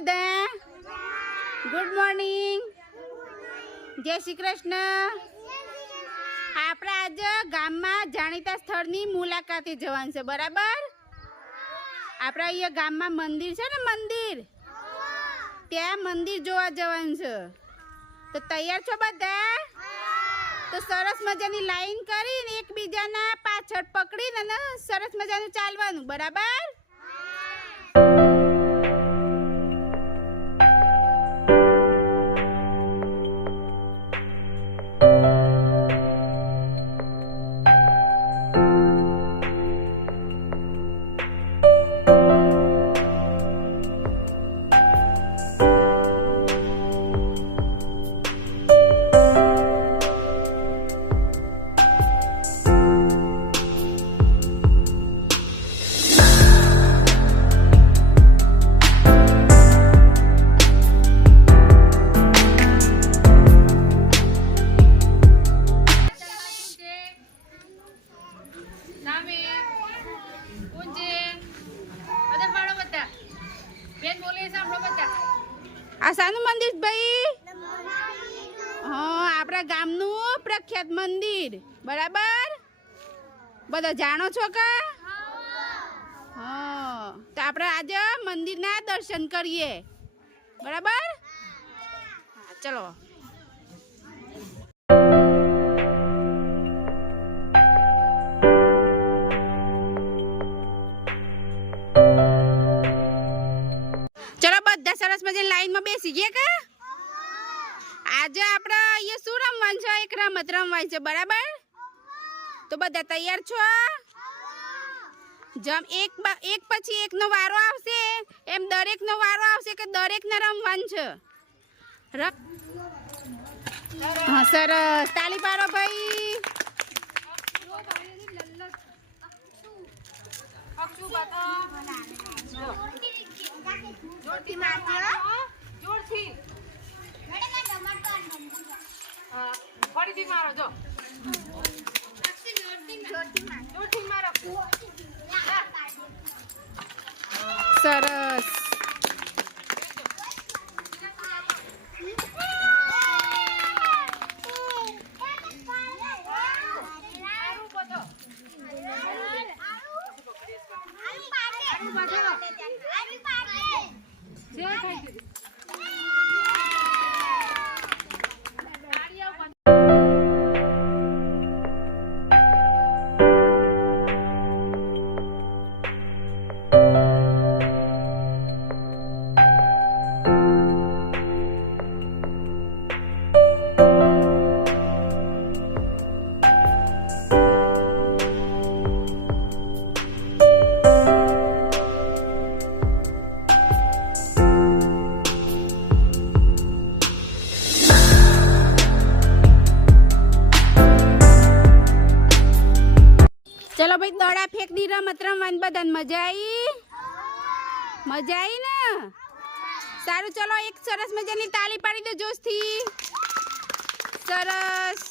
બધા? Good morning. જય શ્રી કૃષ્ણ. આપણે આજે ગામમાં જાણીતા સ્થળની મુલાકાતે જવાનું છે, બરાબર? આપણે અહીંયા ગામમાં મંદિર છે ને, મંદિર, ત્યાં મંદિર જોવા જવાનું છે. તો તૈયાર છો બધા? તો સરસ મજાની લાઈન કરીને એકબીજાના પાછળ પકડીને અને સરસ મજાનું ચાલવાનું, બરાબર? આ શાનું મંદિર ભાઈ? હા, આપણા ગામનું પ્રખ્યાત મંદિર, બરાબર? બધા જાણો છો કે? હા, તો આપણે આજે મંદિરના દર્શન કરીએ, બરાબર? હા, ચલો. બધા સરસ મજાની લાઈનમાં બેસી ગયા કે? આજે આપણે અહીંયા શું રમવાનું છે? એક રમત રમવાની છે, બરાબર? તો બધા તૈયાર છો? જેમ એક પછી એકનો વારો આવશે એમ દરેકનો વારો આવશે કે દરેકને રમવાનું છે. હા, સરસ. તાલી પાડો ભાઈ. જોરથી મારજો. જોરથી. ફરીથી મારો જો. જોરથી મારો. સરસ. ચલો ભાઈ, દડા ફેંકની રમત રમવાની બધાને મજા આવી? મજા આવી ને? સારું, ચલો એક સરસ મજાની તાલી પાડી દો જોશથી. સરસ.